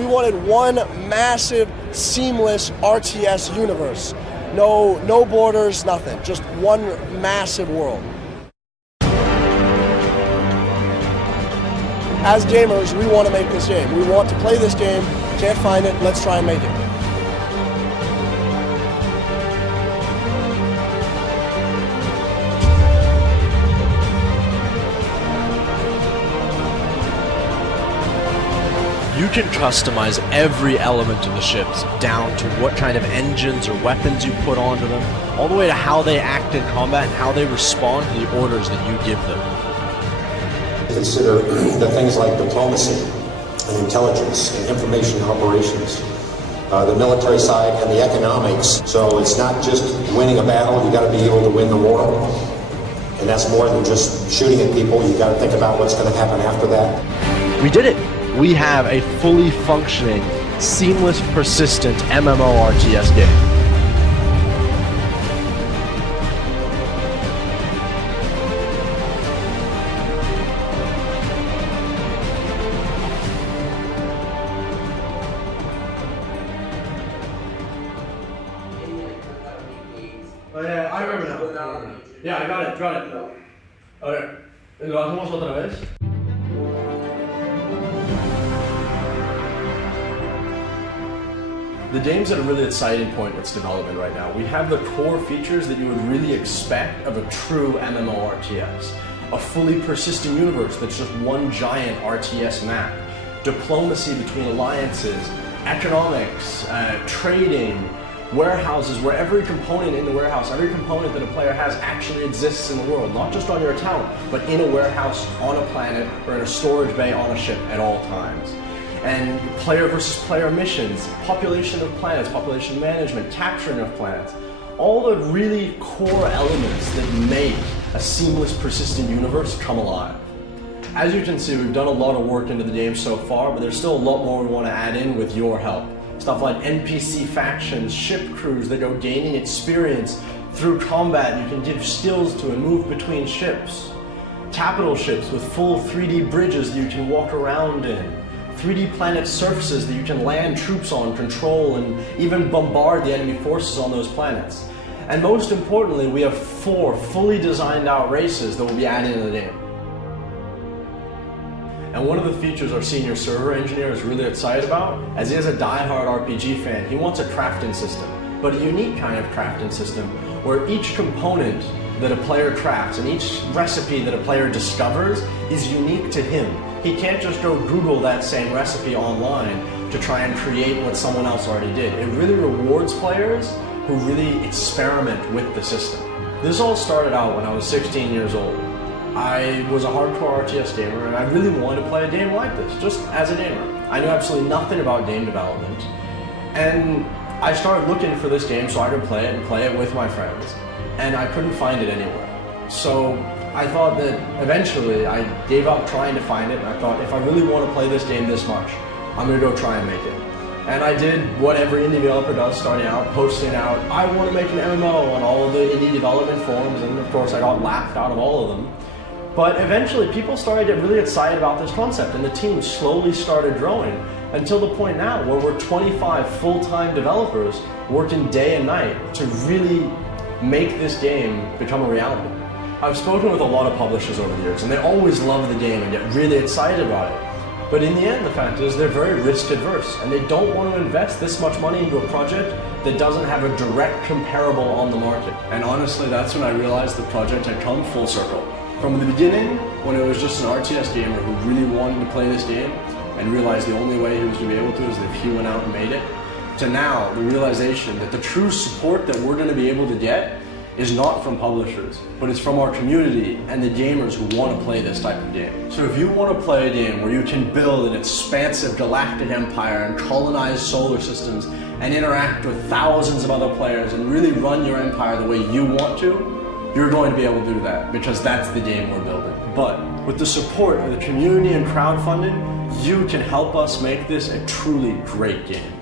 We wanted one massive, seamless RTS universe. No borders, nothing. Just one massive world. As gamers, we want to make this game. We want to play this game. Can't find it, let's try and make it. You can customize every element of the ships, down to what kind of engines or weapons you put onto them, all the way to how they act in combat and how they respond to the orders that you give them. Consider the things like diplomacy and intelligence and information operations, the military side and the economics. So it's not just winning a battle, you got to be able to win the war. And that's more than just shooting at people, you got to think about what's going to happen after that. We did it! We have a fully functioning, seamless, persistent MMORTS game. Oh yeah, I remember now. Yeah, I got it. Okay. ¿Lo hacemos otra vez? The game's at a really exciting point in its development right now. We have the core features that you would really expect of a true MMORTS. A fully persistent universe that's just one giant RTS map. Diplomacy between alliances, economics, trading, warehouses where every component in the warehouse, every component that a player has actually exists in the world. Not just on your account, but in a warehouse, on a planet, or in a storage bay on a ship at all times. And player versus player missions, population of planets, population management, capturing of planets. All the really core elements that make a seamless, persistent universe come alive. As you can see, we've done a lot of work into the game so far, but there's still a lot more we want to add in with your help. Stuff like NPC factions, ship crews that go gaining experience through combat. You can give skills to and move between ships. Capital ships with full 3D bridges that you can walk around in. 3D planet surfaces that you can land troops on, control, and even bombard the enemy forces on those planets. And most importantly, we have 4 fully designed out races that will be added into the game. And one of the features our senior server engineer is really excited about, as he is a die-hard RPG fan, he wants a crafting system, but a unique kind of crafting system where each component that a player crafts and each recipe that a player discovers is unique to him. He can't just go Google that same recipe online to try and create what someone else already did. It really rewards players who really experiment with the system. This all started out when I was 16 years old. I was a hardcore RTS gamer and I really wanted to play a game like this, just as a gamer. I knew absolutely nothing about game development. And I started looking for this game so I could play it and play it with my friends. And I couldn't find it anywhere. So I thought that eventually I gave up trying to find it, and I thought if I really want to play this game this much, I'm going to go try and make it. And I did what every indie developer does starting out, posting out, I want to make an MMO on all of the indie development forums, and of course I got laughed out of all of them. But eventually people started to get really excited about this concept, and the team slowly started growing until the point now where we're 25 full-time developers working day and night to really make this game become a reality. I've spoken with a lot of publishers over the years, and they always love the game and get really excited about it. But in the end, the fact is they're very risk-averse, and they don't want to invest this much money into a project that doesn't have a direct comparable on the market. And honestly, that's when I realized the project had come full circle. From the beginning, when it was just an RTS gamer who really wanted to play this game and realized the only way he was going to be able to is if he went out and made it, to now, the realization that the true support that we're going to be able to get is not from publishers, but it's from our community and the gamers who want to play this type of game. So if you want to play a game where you can build an expansive galactic empire and colonize solar systems and interact with thousands of other players and really run your empire the way you want to, you're going to be able to do that, because that's the game we're building. But with the support of the community and crowdfunding, you can help us make this a truly great game.